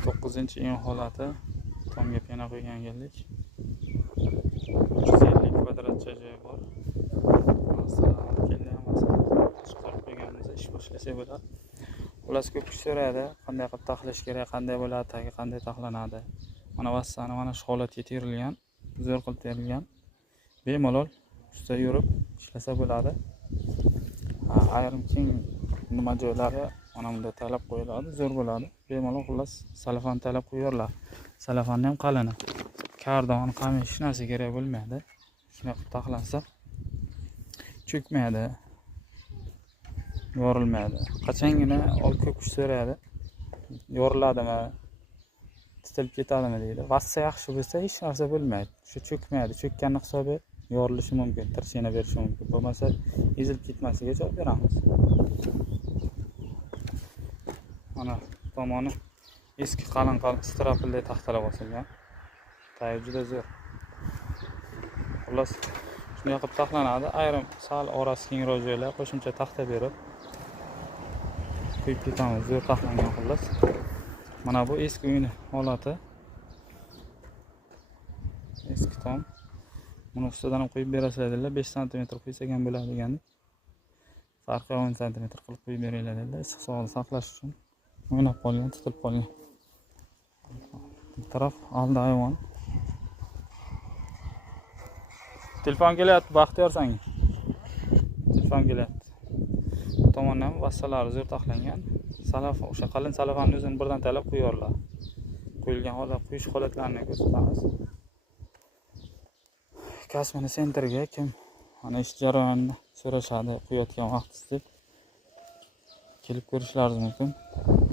19-iyun holati. Tomga pena qo'ygan ekanlik. 350 kvadratcha joy bor. Masalan, keldi masalan, chiqarib qo'yganimizda ish boshlasak bo'ladi. Xullas ko'p kishi so'raydi, qanday qilib taxlash kerak, qanday bo'ladi, tagi qanday taxlanadi. Mana vassani mana shu holatga terilgan, zo'r qilib terilgan. Bemalol usta yurib ishlasa bo'ladi. Ayrim keng nima joylari mana bunda talab qo'yiladi, zo'r bo'ladi. Bemalol xullas salafan talab qo'yarlar. Salafanni ham qalini. Kardon, qamish hech narsa kerak bo'lmaydi. Shunday qilib taxlansa cho'kmaydi, yorilmaydi. Qachongina ko'p kishi so'raydi, yoriladimi, titilib ketadimi deydi. Vassa yaxshi bo'lsa hech narsa bo'lmaydi. Shu cho'kmaydi. Cho'kkanning hisobi yorilishi mumkin, tirshina berishi mumkin. Bo'lmasa ezilib ketmasiga javob beramiz. Mana tomoni eski qalin strapilday taxtalar bosilgan. Tagi juda zo'r. Xullas shunday qilib taxlanadi. Ayrim sal orasi kengroq joylar qo'shimcha taxta berib qo'yib ketamiz. Zo'r taxlangan xullas. Mana bu eski uyning holati. Eski tom. Buni ustidan ham qo'yib berasizlar dedilar. 5 sm qo'ysak ham bo'ladi deganda. Farqi 10 sm qilib qo'yib beringlar dedilar. Issiq sog'liqni saqlash uchun. O'ynab qolgan, titilib qolgan. Bu taraf oldi ayvon. Telefon kelyapti, Baxtiyor senga. Telefon kelyapti. Bu tomondan vassalari zo'r taxlangan. Salaf o'sha qalin salafanni o'zini birdan talab qo'yorlar. Qo'yilgan holat, quyish holatlarini ko'rsatamiz. Kasmini sentrga kim mana ish jarayonini so'rashadi, qo'yayotgan vaqtingiz deb kelib ko'rishlaringiz mumkin.